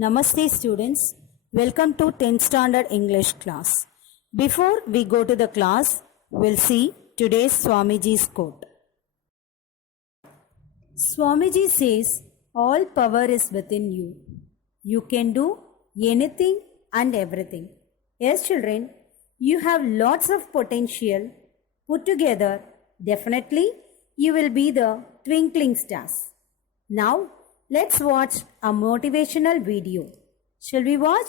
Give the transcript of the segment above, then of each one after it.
Namaste students, welcome to 10th standard English class. Before we go to the class, we'll see today's Swamiji's quote. Swamiji says, all power is within you. You can do anything and everything. Yes children, you have lots of potential. Put together, definitely you will be the twinkling stars. Now, let's watch a motivational video. Shall we watch?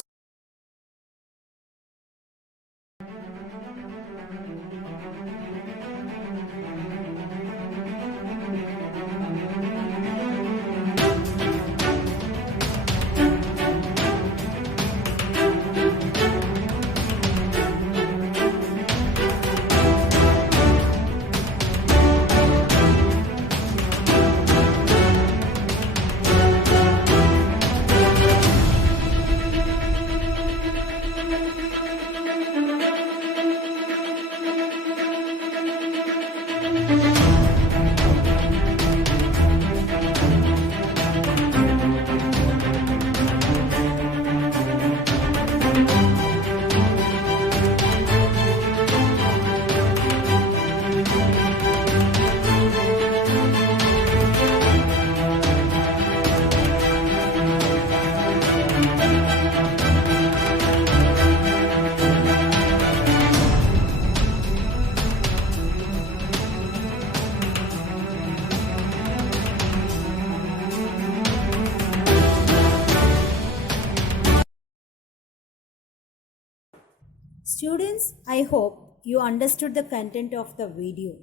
Students, I hope you understood the content of the video.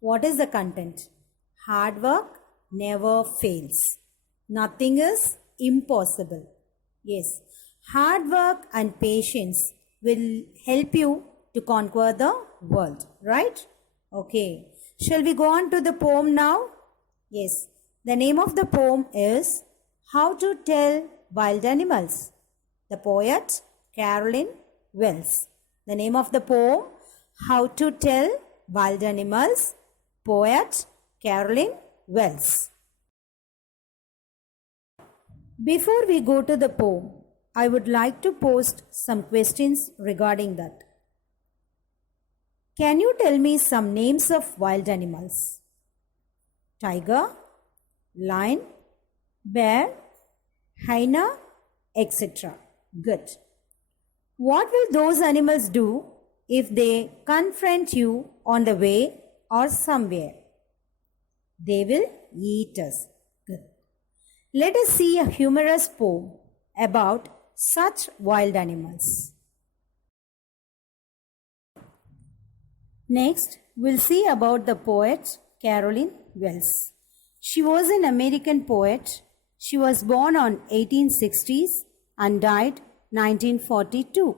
What is the content? Hard work never fails. Nothing is impossible. Yes, hard work and patience will help you to conquer the world, right? Okay, shall we go on to the poem now? Yes, the name of the poem is How to Tell Wild Animals. The poet Carolyn Wells. The name of the poem, How to Tell Wild Animals, poet Carolyn Wells. Before we go to the poem, I would like to post some questions regarding that. Can you tell me some names of wild animals? Tiger, lion, bear, hyena, etc. Good. What will those animals do if they confront you on the way or somewhere? They will eat us. Good. Let us see a humorous poem about such wild animals. Next, we'll see about the poet Carolyn Wells. She was an American poet. She was born on 1860s and died 1942.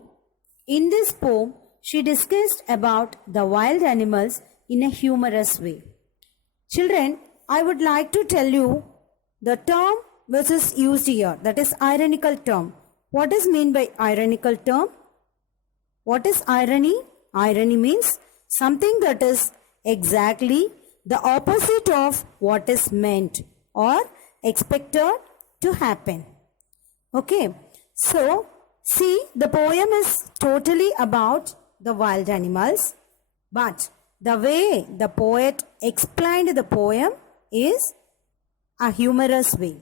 In this poem, she discussed about the wild animals in a humorous way. Children, I would like to tell you the term which is used here, that is ironical term. What is meant by ironical term? What is irony? Irony means something that is exactly the opposite of what is meant or expected to happen. Okay, so see, the poem is totally about the wild animals, but the way the poet explained the poem is a humorous way.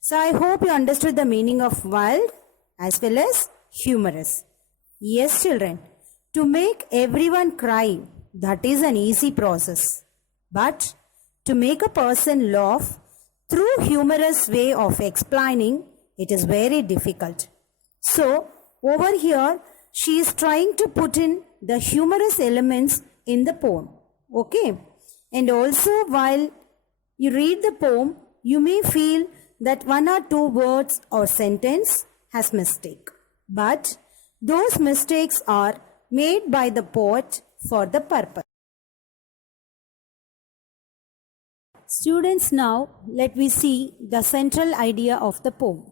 So I hope you understood the meaning of wild as well as humorous. Yes, children, to make everyone cry, that is an easy process. But to make a person laugh through humorous way of explaining, it is very difficult. So, over here, she is trying to put in the humorous elements in the poem. Okay. And also, while you read the poem, you may feel that one or two words or sentence has mistake. But those mistakes are made by the poet for the purpose. Students, now let me see the central idea of the poem.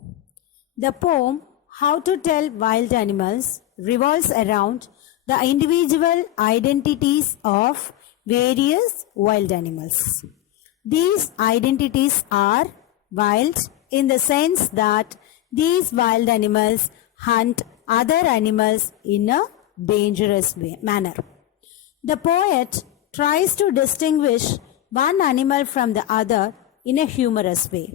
The poem How to Tell Wild Animals revolves around the individual identities of various wild animals. These identities are wild in the sense that These wild animals hunt other animals in a dangerous manner. The poet tries to distinguish one animal from the other in a humorous way.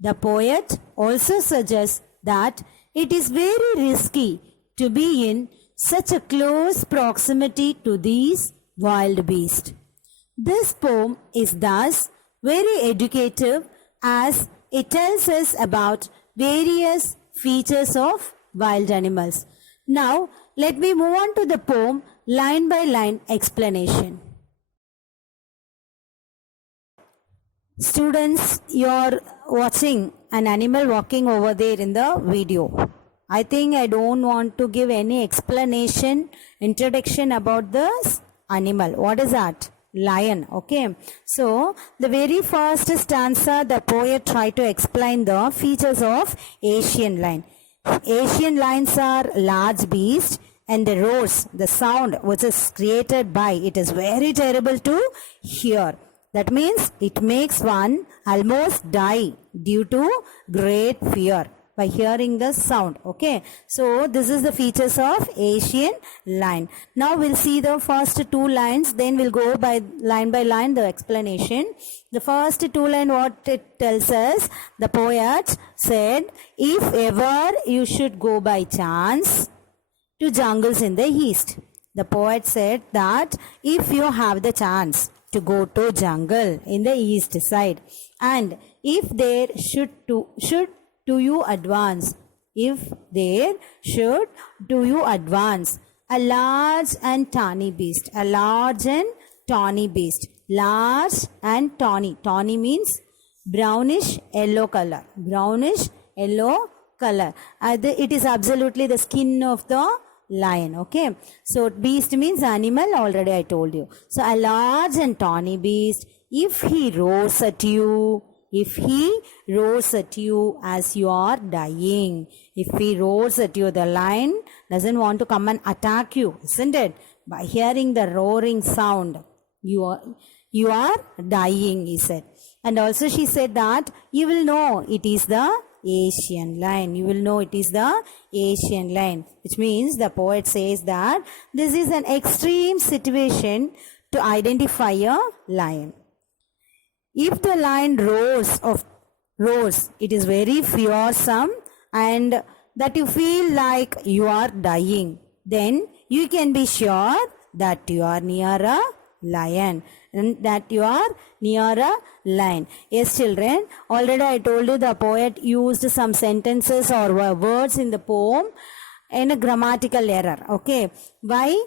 The poet also suggests that it is very risky to be in such a close proximity to these wild beasts. This poem is thus very educative as it tells us about various features of wild animals. Now, let me move on to the poem line by line explanation. Students, you are watching an animal walking over there in the video. I think I don't want to give any explanation, introduction about this animal. What is that? Lion. Okay. So, the very first stanza, the poet tried to explain the features of Asian lion. Asian lions are large beasts and the roars, the sound which is created by it is very terrible to hear. That means it makes one almost die due to great fear by hearing the sound. Okay. So, this is the features of Asian lion. Now, we'll see the first two lines. Then we'll go by line the explanation. The first two lines, what it tells us, the poet said, if ever you should go by chance to jungles in the east. The poet said that if you have the chance to go to jungle in the east side, and if there should do you advance, if there should do you advance a large and tawny beast, a large and tawny beast, large and tawny means brownish yellow color, brownish yellow color. It is absolutely the skin of the lion. Okay. So, beast means animal, already I told you. So, a large and tawny beast, if he roars at you, as you are dying, if he roars at you, the lion doesn't want to come and attack you, isn't it? By hearing the roaring sound, you are dying, he said. And also she said that you will know it is the Asian lion. You will know it is the Asian lion, which means the poet says that this is an extreme situation to identify a lion. If the lion roars, it is very fearsome and that you feel like you are dying, then you can be sure that you are near a lion. And that you are near a lion. Yes, children, already I told you the poet used some sentences or words in the poem in a grammatical error. Okay. Why?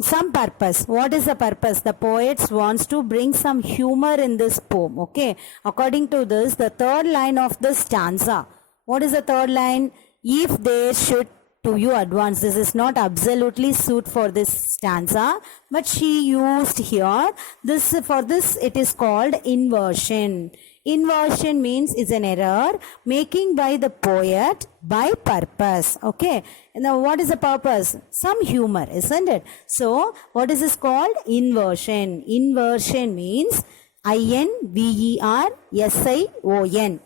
Some purpose. What is the purpose? The poet wants to bring some humor in this poem. Okay. According to this, the third line of the stanza. What is the third line? If there should do you advance. This is not absolutely suit for this stanza, but she used here. For this it is called inversion. Inversion means is an error making by the poet by purpose. Okay. Now what is the purpose? Some humor, isn't it? So what is this called? Inversion. Inversion means inversion.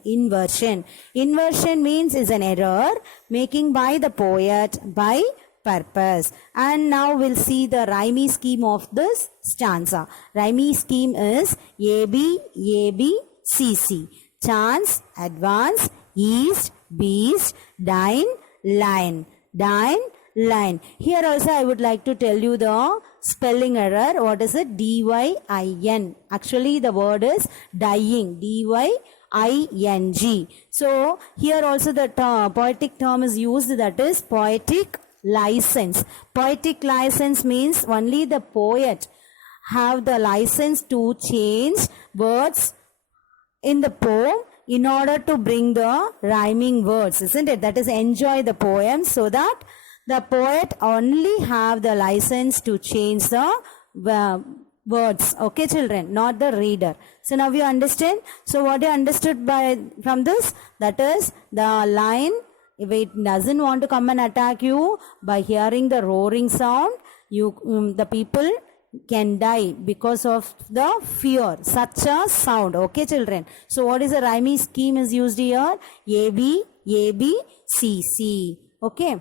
Inversion. Inversion means is an error making by the poet by purpose. And now we'll see the rhyming scheme of this stanza. Rhyming scheme is AB, AB, CC. Chance, advance, east, beast, dine, line. Dine, line. Here also I would like to tell you the spelling error. What is it? D-Y-I-N. Actually the word is dying. D-Y-I-N-G. So here also the poetic term is used, that is poetic license. Poetic license means only the poet have the license to change words in the poem in order to bring the rhyming words, isn't it? That is enjoy the poem, so that the poet only have the license to change the words. Okay, children, not the reader. So now you understand. So what you understood from this? That is the lion, if it doesn't want to come and attack you, by hearing the roaring sound, the people can die because of the fear. Such a sound. Okay, children. So what is the rhyming scheme is used here? A, B, A, B, C, C. Okay.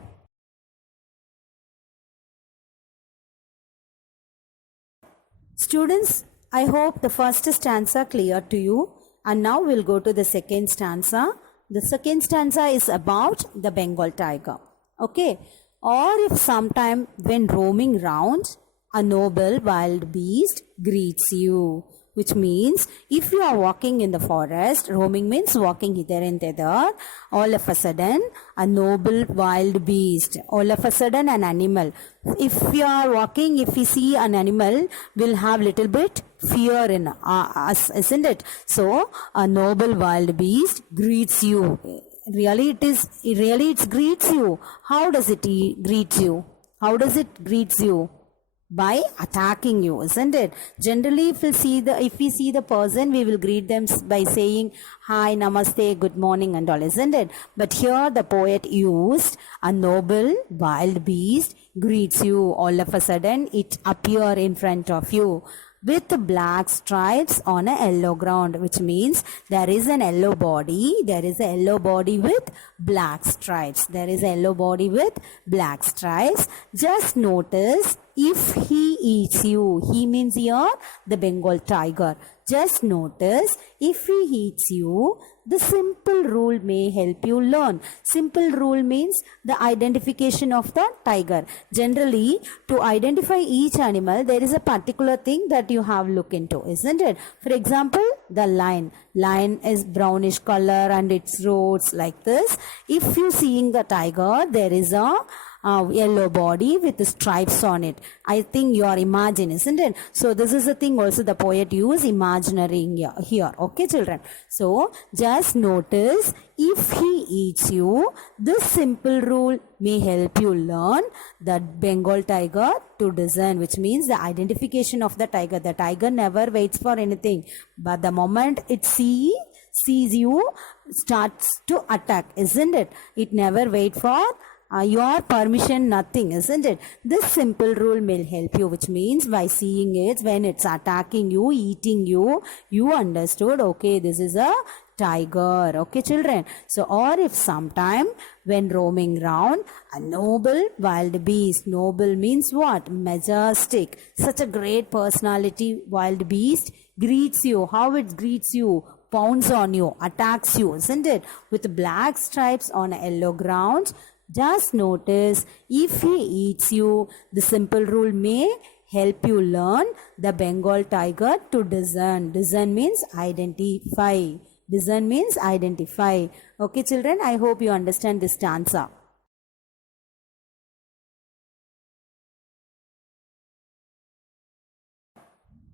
Students, I hope the first stanza clear to you. And now we'll go to the second stanza. The second stanza is about the Bengal tiger. Okay. Or if sometime when roaming round, a noble wild beast greets you. Which means if you are walking in the forest, roaming means walking hither and thither, all of a sudden a noble wild beast, all of a sudden an animal. If you are walking, if you see an animal, we'll have little bit fear in us, isn't it? So a noble wild beast greets you. Really it greets you. How does it greet you? How does it greets you? By attacking you, isn't it? Generally, if we see the person, we will greet them by saying hi, namaste, good morning and all, isn't it? But here the poet used a noble wild beast greets you. All of a sudden it appear in front of you with black stripes on a yellow ground, which means there is an yellow body. There is a yellow body with black stripes. There is a yellow body with black stripes. Just notice if he eats you. He means here the Bengal tiger. Just notice if he eats you, the simple rule may help you learn. Simple rule means the identification of the tiger. Generally, to identify each animal, there is a particular thing that you have look into, isn't it? For example, the lion. Lion is brownish color and its roads like this. If you seeing the tiger, there is a yellow body with the stripes on it. I think you are imagining, isn't it? So this is the thing also the poet use imaginary here. Okay, children. So just notice if he eats you, this simple rule may help you learn the Bengal tiger to discern, which means the identification of the tiger. The tiger never waits for anything, but the moment it sees you, starts to attack, isn't it? It never wait for your permission, nothing, isn't it? This simple rule may help you, which means by seeing it, when it's attacking you, eating you, you understood, okay, this is a tiger. Okay, children. So, or if sometime when roaming round, a noble wild beast. Noble means what? Majestic. Such a great personality wild beast greets you. How it greets you? Pounds on you, attacks you, isn't it? With black stripes on a yellow ground. Just notice if he eats you, the simple rule may help you learn the Bengal tiger to discern. Discern means identify. Discern means identify. Okay, children, I hope you understand this stanza.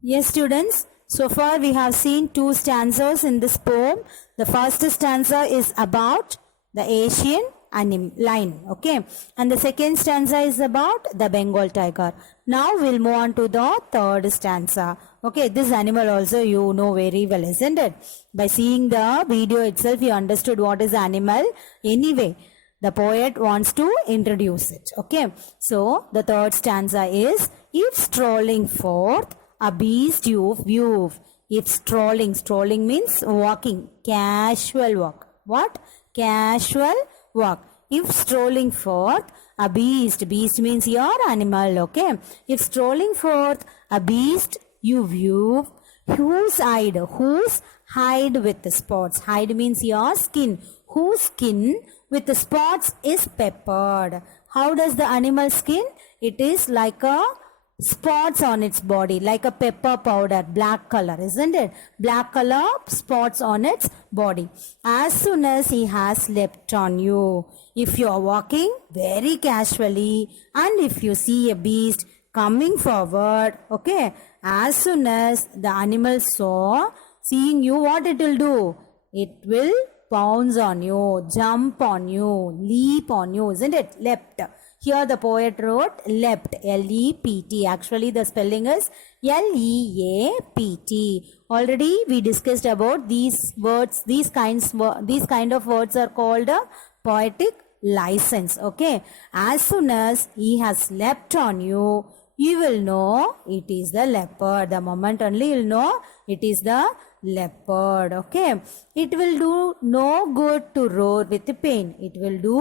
Yes, students. So far we have seen two stanzas in this poem. The first stanza is about the Asian lion, okay, and the second stanza is about the Bengal tiger. Now we'll move on to the third stanza. Okay, this animal also you know very well, isn't it? By seeing the video itself, you understood what is the animal. Anyway, the poet wants to introduce it. Okay, so the third stanza is, if strolling forth a beast you view. If strolling means walking, casual walk. What? Casual walk. If strolling forth a beast means your animal, okay? If strolling forth a beast you view, whose hide with the spots. Hide means your skin. Whose skin with the spots is peppered. How does the animal skin? It is like a spots on its body, like a pepper powder, black color, isn't it? Black color spots on its body. As soon as he has leapt on you, if you are walking very casually and if you see a beast coming forward, okay, as soon as the animal seeing you, what it will do? It will pounce on you, jump on you, leap on you, isn't it? Leapt. Here the poet wrote leapt, L-E-P-T. Actually the spelling is L-E-A-P-T. Already we discussed about these words, these kind of words are called a poetic license. Okay. As soon as he has leapt on you, you will know it is the leopard. The moment only you will know it is the leopard. Okay. It will do no good to roar with pain. It will do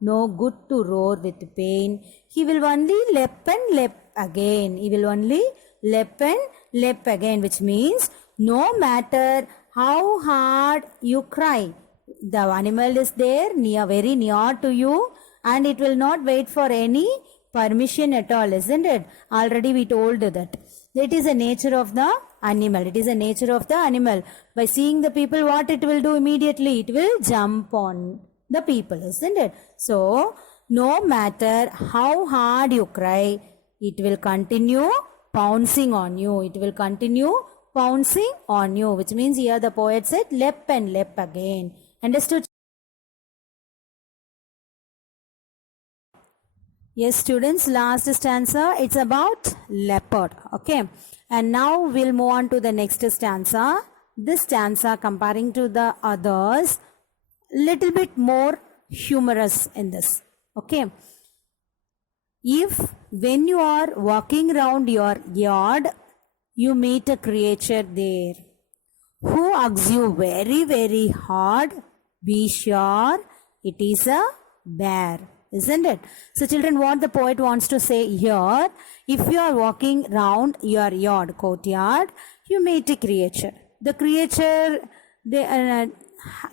no good to roar with pain. He will only lep and lep again. He will only lep and lep again, which means no matter how hard you cry, the animal is there near, very near to you, and it will not wait for any permission at all, isn't it? Already we told that. It is the nature of the animal. It is the nature of the animal. By seeing the people, what it will do immediately? It will jump on the people, isn't it? So, no matter how hard you cry, it will continue pouncing on you. It will continue pouncing on you, which means here the poet said lep and lep again. Understood? Yes, students, last stanza, it's about leopard. Okay. And now we'll move on to the next stanza. This stanza, comparing to the others, little bit more humorous in this. Okay. If when you are walking around your yard, you meet a creature there who hugs you very, very hard, be sure it is a bear. Isn't it? So children, what the poet wants to say here, if you are walking round your yard, courtyard, you meet a creature. The creature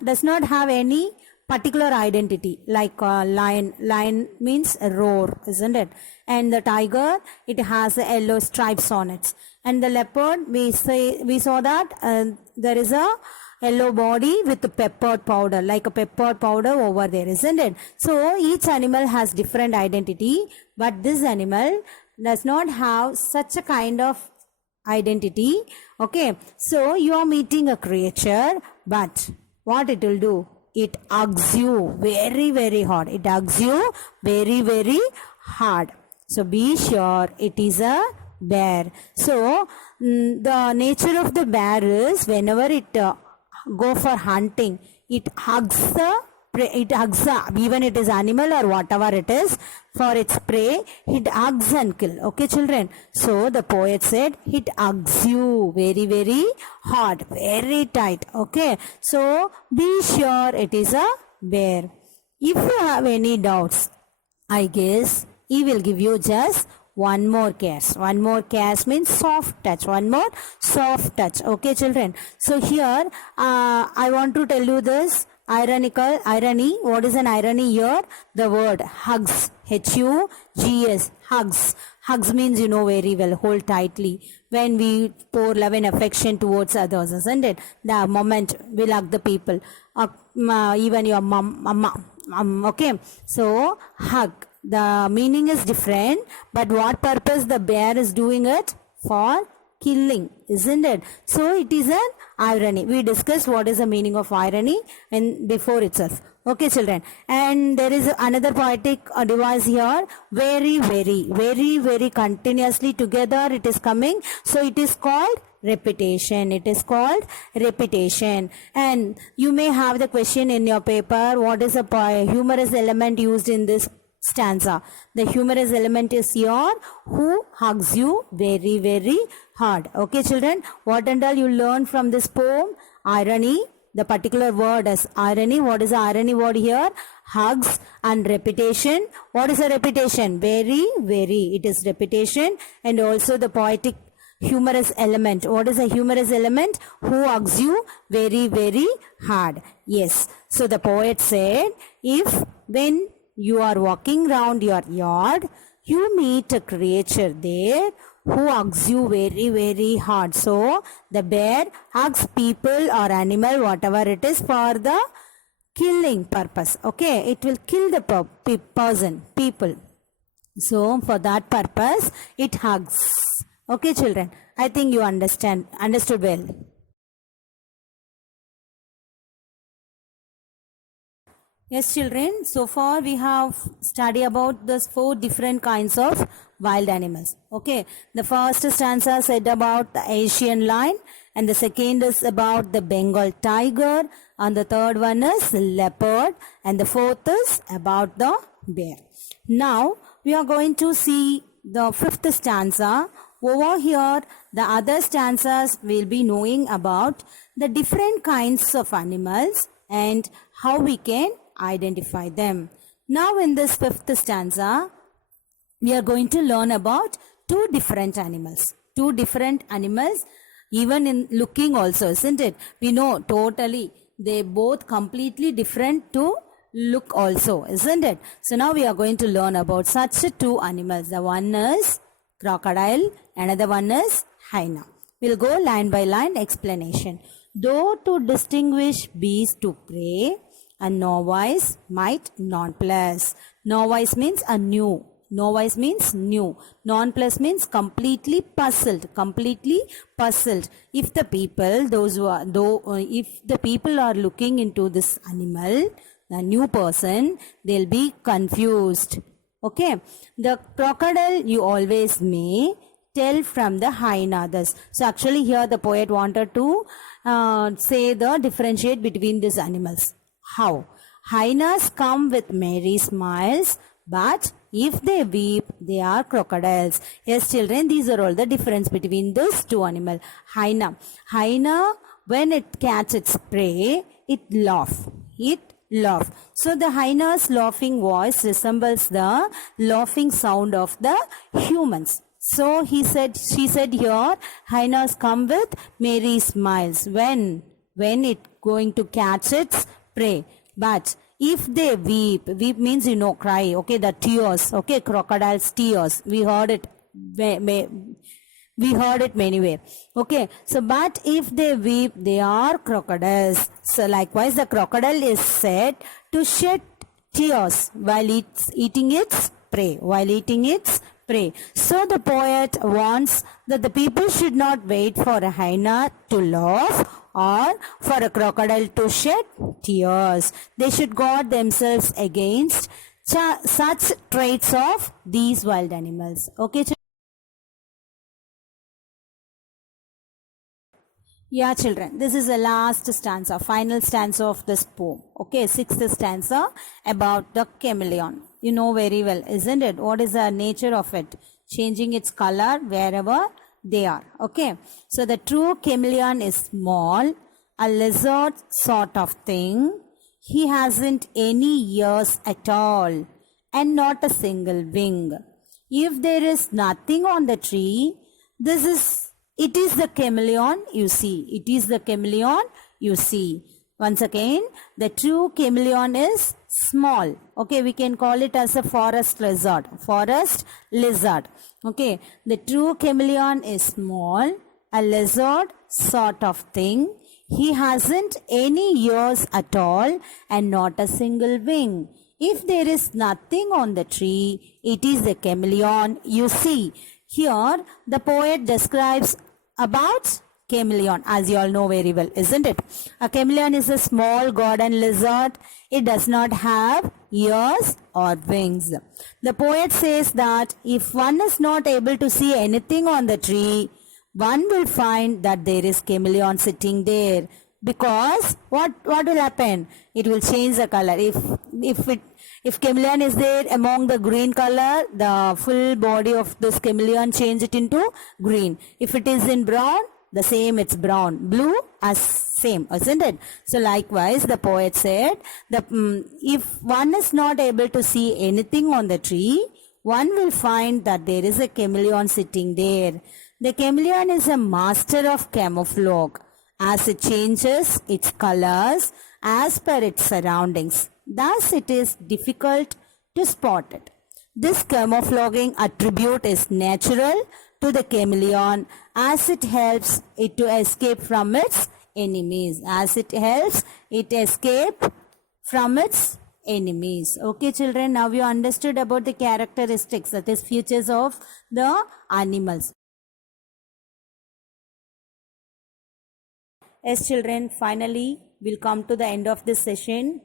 does not have any particular identity, like a lion. Lion means a roar, isn't it? And the tiger, it has yellow stripes on it. And the leopard, we saw that there is a yellow body with the pepper powder, like a pepper powder over there, isn't it? So each animal has different identity, but this animal does not have such a kind of identity. Okay, so you are meeting a creature, but what it will do? It hugs you very, very hard. It hugs you very, very hard. So be sure it is a bear. So the nature of the bear is whenever it go for hunting, it hugs even it is animal or whatever it is, for its prey, it hugs and kill. Okay children, so the poet said it hugs you very, very hard, very tight. Okay, so be sure it is a bear. If you have any doubts, I guess he will give you just one more cast. One more cast means soft touch. One more soft touch. Okay children. So here I want to tell you this irony. What is an irony here? The word hugs. H-U-G-S. Hugs. Hugs means you know very well. Hold tightly. When we pour love and affection towards others, isn't it? The moment we hug the people. Even your mama. Okay. So hug. The meaning is different, but what purpose the bear is doing it? For killing, isn't it? So it is an irony. We discussed what is the meaning of irony and before itself. Okay children, and there is another poetic device here, very, very, very, very continuously together it is coming. So it is called repetition. It is called repetition. And you may have the question in your paper, what is a humorous element used in this stanza? The humorous element is here, who hugs you very, very hard. Okay children, what and all you learn from this poem? Irony. The particular word is irony. What is the irony word here? Hugs. And repetition. What is a repetition? Very, very. It is repetition. And also the poetic humorous element. What is a humorous element? Who hugs you very, very hard. Yes. So the poet said, if when you are walking round your yard, you meet a creature there who hugs you very, very hard. So the bear hugs people or animal, whatever it is, for the killing purpose. Okay, it will kill the person, people. So for that purpose, it hugs. Okay children, I think you understood well. Yes children, so far we have studied about those 4 different kinds of wild animals. Okay, the first stanza said about the Asian lion, and the second is about the Bengal tiger, and the third one is leopard, and the fourth is about the bear. Now we are going to see the fifth stanza. Over here, the other stanzas will be knowing about the different kinds of animals and how we can identify them. Now in this fifth stanza, we are going to learn about two different animals. Two different animals, even in looking also, isn't it? We know totally they both completely different to look also, isn't it? So now we are going to learn about such two animals. The one is crocodile, another one is hyena. We'll go line by line explanation. Though to distinguish beast to prey, a novice might nonplus. Novice means a new. Novice means new. Nonplus means completely puzzled. Completely puzzled. If the people, if the people are looking into this animal, the new person, they'll be confused. Okay. The crocodile you always may tell from the hyena. So actually here the poet wanted to say the differentiate between these animals. How? Hyenas come with merry smiles, but if they weep, they are crocodiles. Yes, children, these are all the difference between those two animals. Hyena, when it catches its prey, it laugh. So the hyena's laughing voice resembles the laughing sound of the humans. So she said here, hyenas come with merry smiles when it going to catch its prey. But if they weep means cry, okay, the tears, okay, crocodile's tears. We heard it many ways. Okay, so but if they weep, they are crocodiles. So likewise, the crocodile is said to shed tears while it's eating its prey. So the poet wants that the people should not wait for a hyena to laugh or for a crocodile to shed tears. They should guard themselves against such traits of these wild animals. Okay. Yeah, children, this is the last stanza, final stanza of this poem. Okay, sixth stanza about the chameleon. You know very well, isn't it? What is the nature of it? Changing its color wherever they are. Okay, so the true chameleon is small, a lizard sort of thing. He hasn't any ears at all and not a single wing. If there is nothing on the tree, it is the chameleon you see. It is the chameleon you see. Once again, the true chameleon is small. Okay, we can call it as a forest lizard. Okay, the true chameleon is small, a lizard sort of thing. He hasn't any ears at all and not a single wing. If there is nothing on the tree, it is the chameleon you see. Here, the poet describes about chameleon, as you all know very well, isn't it? A chameleon is a small garden lizard. It does not have ears or wings. The poet says that if one is not able to see anything on the tree, one will find that there is chameleon sitting there. Because what will happen? It will change the color. If chameleon is there among the green color, the full body of this chameleon change it into green. If it is in brown, the same it's brown. Blue as same, isn't it? So likewise, the poet said that if one is not able to see anything on the tree, one will find that there is a chameleon sitting there. The chameleon is a master of camouflage, as it changes its colors as per its surroundings. Thus, it is difficult to spot it. This camouflaging attribute is natural to the chameleon as it helps it to escape from its enemies. Okay, children, now you understood about the characteristics, that is features of the animals. Yes, children, finally we'll come to the end of this session.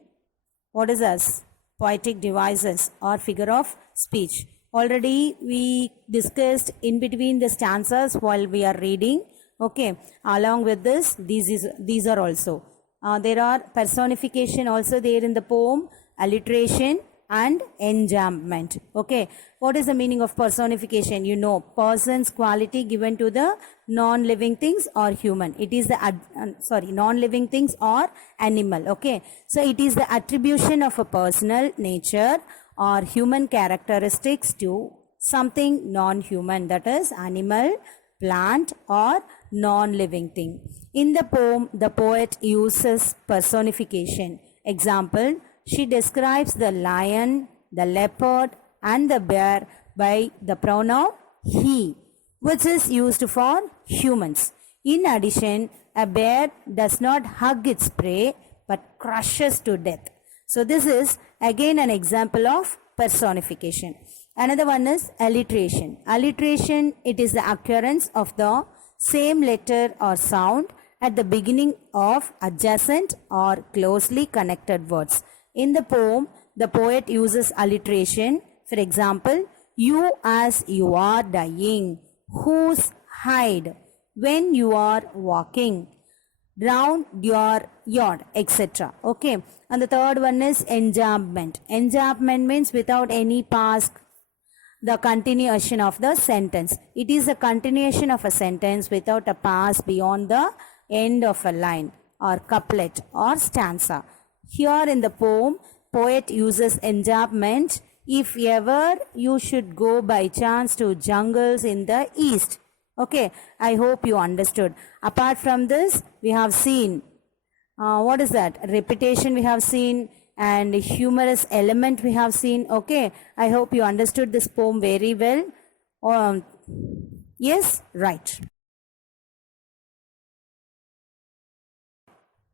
What is this? Poetic devices or figure of speech. Already we discussed in between the stanzas while we are reading. Okay, along with this, these are also. There are personification also there in the poem, alliteration, and enjambment. Okay, what is the meaning of personification? You know, person's quality given to the non-living things or human. It is the non-living things or animal. Okay, so it is the attribution of a personal nature or human characteristics to something non-human, that is animal, plant or non-living thing. In the poem, the poet uses personification. Example, she describes the lion, the leopard and the bear by the pronoun he, which is used for humans. In addition, a bear does not hug its prey but crushes to death. So this is again an example of personification. Another one is alliteration. Alliteration, it is the occurrence of the same letter or sound at the beginning of adjacent or closely connected words. In the poem, the poet uses alliteration. For example, you as you are dying, whose hide, when you are walking, round your yard, etc. Okay. And the third one is enjambment. Enjambment means without any past, the continuation of the sentence. It is a continuation of a sentence without a pause beyond the end of a line or couplet or stanza. Here in the poem, poet uses enjambment. If ever you should go by chance to jungles in the east. Okay, I hope you understood. Apart from this, we have seen, what is that? Repetition we have seen, and humorous element we have seen. Okay, I hope you understood this poem very well. Yes, right.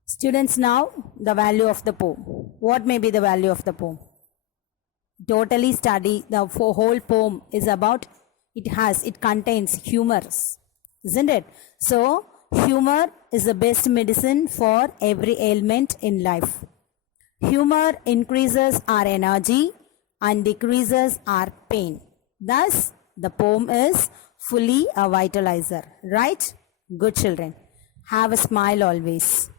Students, now the value of the poem. What may be the value of the poem? Totally study the whole poem is about, it contains humors, isn't it? So humor is the best medicine for every ailment in life. Humor increases our energy and decreases our pain. Thus, the poem is fully a vitalizer, right? Good children. Have a smile always.